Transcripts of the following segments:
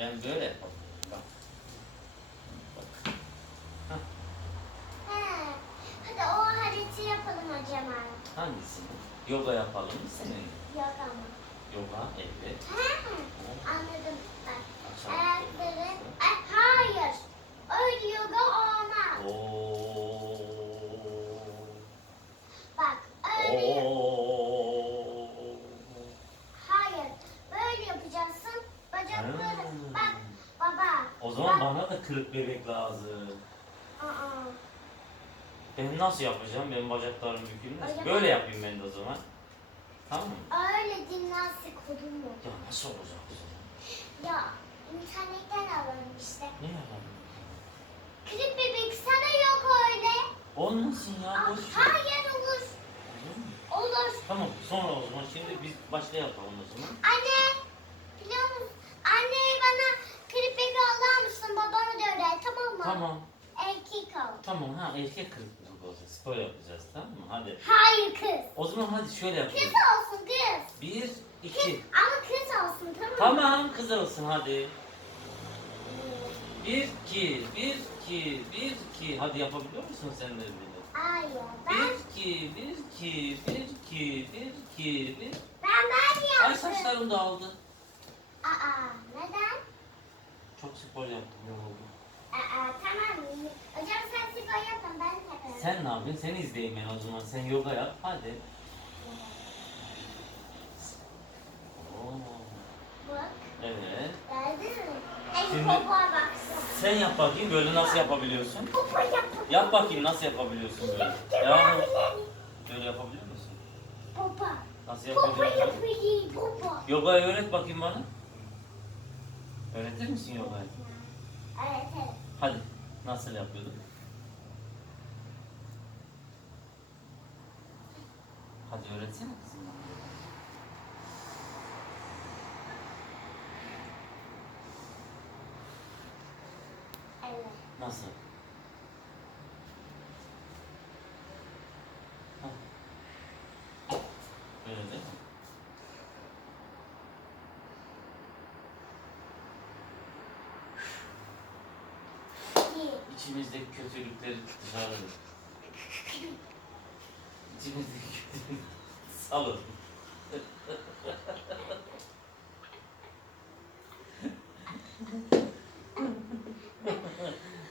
Ben böyle yapalım. Bak. Bak. He. Hadi o hareketi yapalım hocam. Hangisini? Yoga yapalım mı senin? Yok ama. Yoga, evet. He. Anladım. Bak. Açalım. Ayakları. O zaman bana da kırık bebek lazım. Aa. Ben nasıl yapacağım? Benim bacaklarım bükülmez. Hocam- Böyle yapayım ben de o zaman. Tamam mı? Öyle jimnastik olur mu? Ya nasıl olacak o zaman? Ya internetten alalım işte. Ne yapalım? Klip bebek sana yok öyle. Olmasın ya. Aa, Boş. ver. hayır olur. Olur mu? Olur. Tamam sonra o zaman şimdi biz başta yapalım o zaman. Anne. Biliyor musun? Anne bana klip bebek alır mısın? Babamı da öyle tamam. Erkek al. Tamam ha erkek kırık bebek olacak. Spor yapacağız tamam mı? Hadi. Hayır kız. O zaman hadi şöyle Kız yapalım. olsun kız. Bir, Kız. iki. Ama kız olsun tamam mı? Tamam kız olsun hadi. Bir, iki, bir, iki, bir, iki. Hadi yapabiliyor musun sen de böyle? Hayır. Bir, iki, bir, iki, bir, iki, bir, iki, bir. ben ben Ay yaptım. saçlarım dağıldı. Aa neden? Çok spor yaptım yoruldum. Aa tamam. Hocam sen spor yapın ben takarım. Sen ne yapıyorsun? Seni izleyeyim ben o zaman. Sen yoga yap. Hadi. Oo. Bak. Evet. Gördün mü? En Şimdi- popoğa baksın. Sen yap bakayım böyle nasıl yapabiliyorsun? Popo yap. Yap bakayım nasıl yapabiliyorsun böyle. Ya böyle yapabiliyor musun? Popo. Nasıl Popo yapabiliyorsun? yapayım. Popo. Yogayı öğret bakayım bana. Öğretir misin yogayı? Hadi. Nasıl yapıyordun? Hadi öğretsene kızım. Nasıl? Hah. Böyle değil mi? İyi. İçimizdeki kötülükleri dışarı İçimizdeki kötülükleri salın.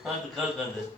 hadi kalk hadi.